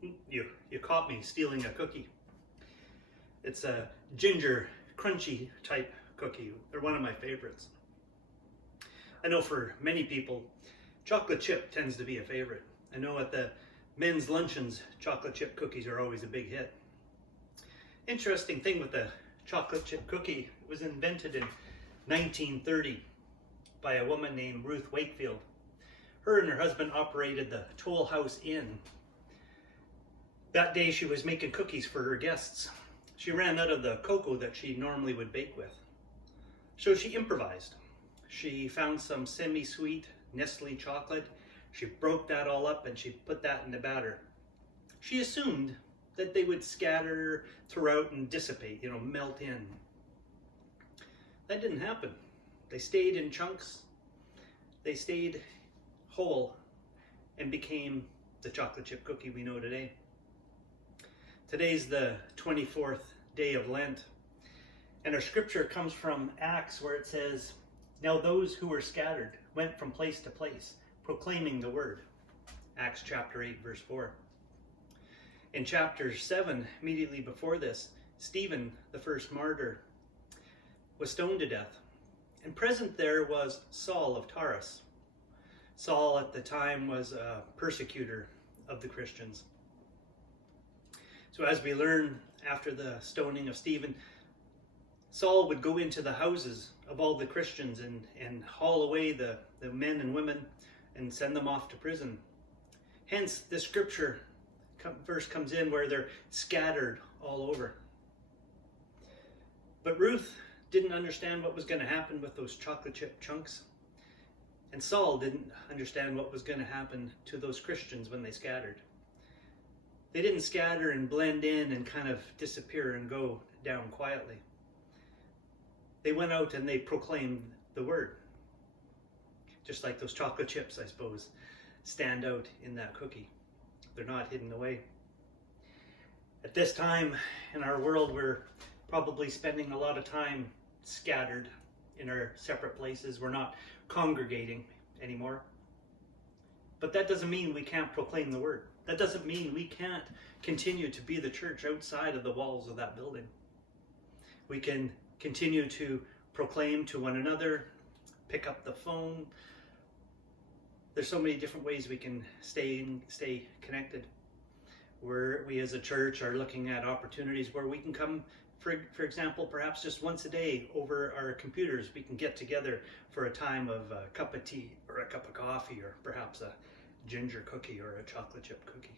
You caught me stealing a cookie. It's a ginger, crunchy type cookie. They're one of my favorites. I know for many people, chocolate chip tends to be a favorite. I know at the men's luncheons, chocolate chip cookies are always a big hit. Interesting thing with the chocolate chip cookie, it was invented in 1930 by a woman named Ruth Wakefield. Her and her husband operated the Toll House Inn. That day she was making cookies for her guests. She ran out of the cocoa that she normally would bake with. So she improvised. She found some semi-sweet Nestle chocolate. She broke that all up and she put that in the batter. She assumed that they would scatter throughout and dissipate, melt in. That didn't happen. They stayed in chunks. They stayed whole and became the chocolate chip cookie we know today. Today's the 24th day of Lent, and our scripture comes from Acts, where it says, "Now those who were scattered went from place to place, proclaiming the word." Acts chapter 8, verse 4. In chapter 7, immediately before this, Stephen, the first martyr, was stoned to death. And present there was Saul of Tarsus. Saul at the time was a persecutor of the Christians. So as we learn after the stoning of Stephen, Saul would go into the houses of all the Christians and haul away the men and women and send them off to prison. Hence, the scripture verse comes in where they're scattered all over. But Ruth didn't understand what was going to happen with those chocolate chip chunks. And Saul didn't understand what was going to happen to those Christians when they scattered. They didn't scatter and blend in and kind of disappear and go down quietly. They went out and they proclaimed the word. Just like those chocolate chips, I suppose, stand out in that cookie. They're not hidden away. At this time in our world, we're probably spending a lot of time scattered in our separate places. We're not congregating anymore. But that doesn't mean we can't proclaim the word. That doesn't mean we can't continue to be the church outside of the walls of that building. We can continue to proclaim to one another, pick up the phone. There's so many different ways we can stay connected. We as a church are looking at opportunities where we can come, for example, perhaps just once a day over our computers. We can get together for a time of a cup of tea or a cup of coffee or perhaps a ginger cookie or a chocolate chip cookie.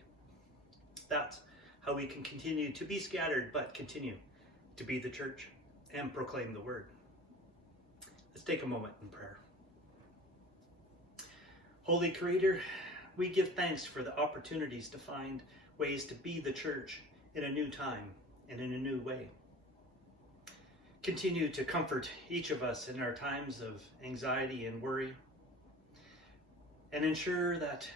That's how we can continue to be scattered, but continue to be the church and proclaim the word. Let's take a moment in prayer. Holy Creator, we give thanks for the opportunities to find ways to be the church in a new time and in a new way. Continue to comfort each of us in our times of anxiety and worry, and ensure that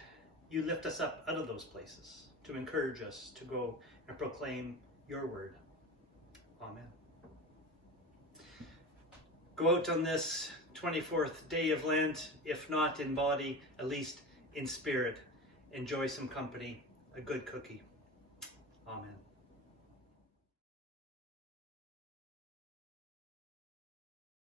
you lift us up out of those places to encourage us to go and proclaim your word. Amen. Go out on this 24th day of Lent, if not in body, at least in spirit. Enjoy some company, a good cookie. Amen.